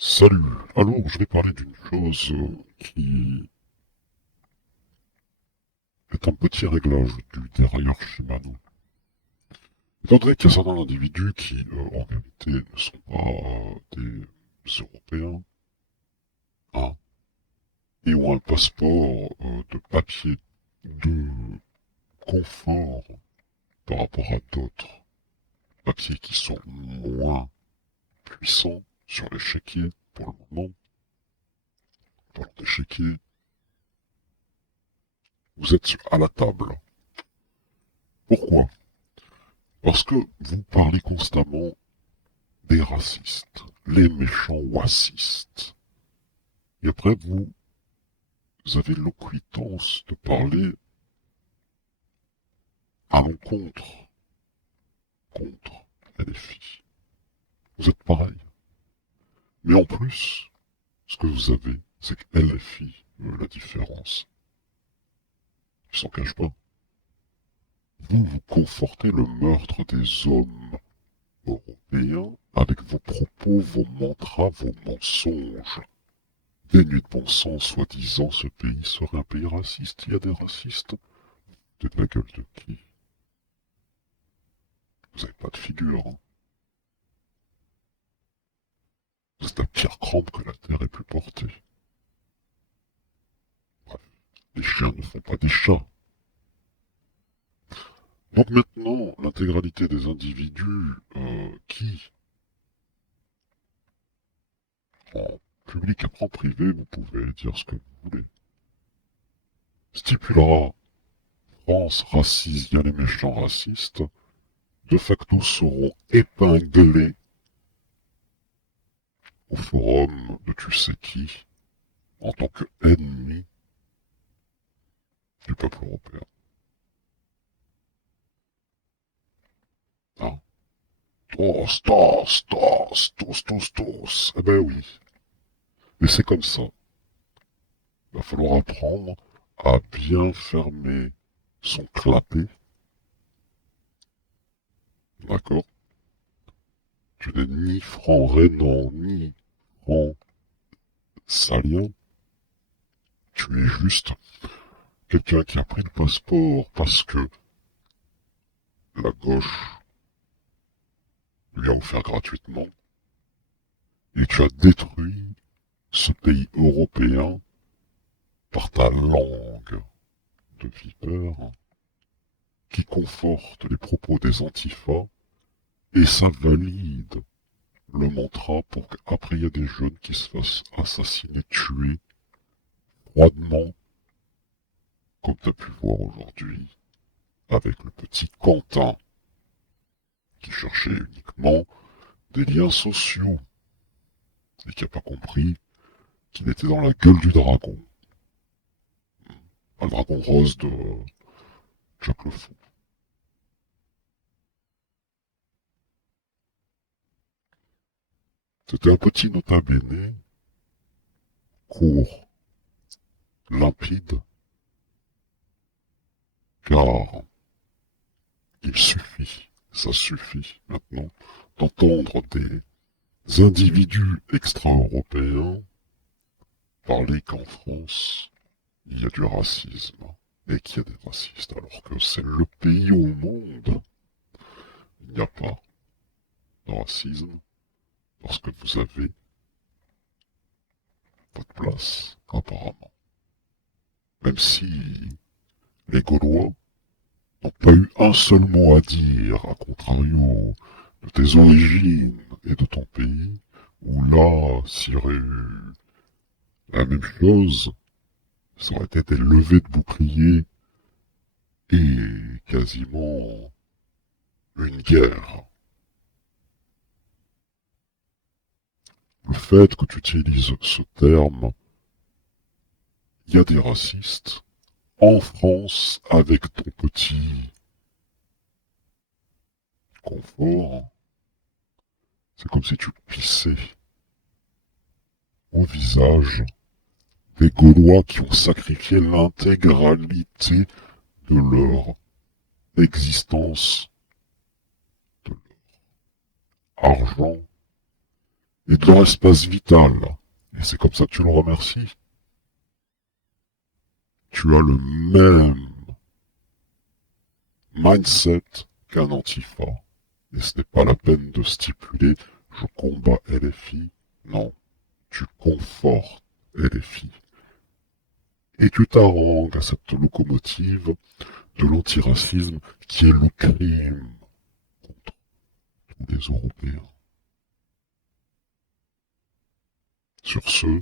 Salut. Alors, je vais parler d'une chose qui est un petit réglage du dérailleur Shimano. Étant donné qu'il y a certains individus qui, en réalité, ne sont pas des Européens, hein, et ont un passeport de papier de confort par rapport à d'autres papiers qui sont moins puissants sur l'échiquier pour le moment. Parlant d'échiquier, vous êtes à la table. Pourquoi? Parce que vous parlez constamment des racistes, les méchants racistes. Et après, vous avez l'occultance de parler à l'encontre, contre LFI. Vous êtes pareil. Mais en plus, ce que vous avez, c'est que LFI, la différence, ils s'en cachent pas. Vous confortez le meurtre des hommes européens avec vos propos, vos mantras, vos mensonges. Dénués de bon sens, soi-disant, ce pays serait un pays raciste. Il y a des racistes. T'es de la gueule de qui? Vous avez pas de figure, hein. Vous êtes un pire crampe que la terre ait pu porter. Bref, les chiens ne font pas des chats. Donc maintenant, l'intégralité des individus qui, en public et en privé, vous pouvez dire ce que vous voulez, stipulera France raciste, il y a les méchants racistes, de facto seront épinglés au forum de tu sais qui, en tant qu'ennemis du peuple européen. Hein? Tous. Eh ben oui. Mais c'est comme ça. Il va falloir apprendre à bien fermer son clapet. D'accord? Tu n'es ni franc rhénan, ni franc salien. Tu es juste quelqu'un qui a pris le passeport parce que la gauche lui a offert gratuitement. Et tu as détruit ce pays européen par ta langue de vipère qui conforte les propos des antifas et ça valide le mantra pour qu'après il y a des jeunes qui se fassent assassiner, tuer froidement, comme tu as pu voir aujourd'hui, avec le petit Quentin qui cherchait uniquement des liens sociaux et qui n'a pas compris qu'il était dans la gueule du dragon. Un dragon rose de Jack le Fou. C'était un petit nota bene, court, limpide, car il suffit, ça suffit maintenant, d'entendre des individus extra-européens parler qu'en France, il y a du racisme et qu'il y a des racistes, alors que c'est le pays au monde où il n'y a pas de racisme parce que vous avez votre place, apparemment. Même si les Gaulois n'ont pas eu un seul mot à dire, à contrario de tes origines et de ton pays, où là, s'il y aurait eu la même chose, ça aurait été des levées de boucliers et quasiment une guerre. Le fait que tu utilises ce terme, il y a des racistes en France avec ton petit confort, c'est comme si tu pissais au visage des Gaulois qui ont sacrifié l'intégralité de leur existence, de leur argent et de leur espace vital. Et c'est comme ça que tu le remercies. Tu as le même mindset qu'un antifa. Et ce n'est pas la peine de stipuler je combats LFI. Non, tu confortes LFI. Et tu t'arranges à cette locomotive de l'antiracisme qui est le crime contre tous les Européens. Sur ce,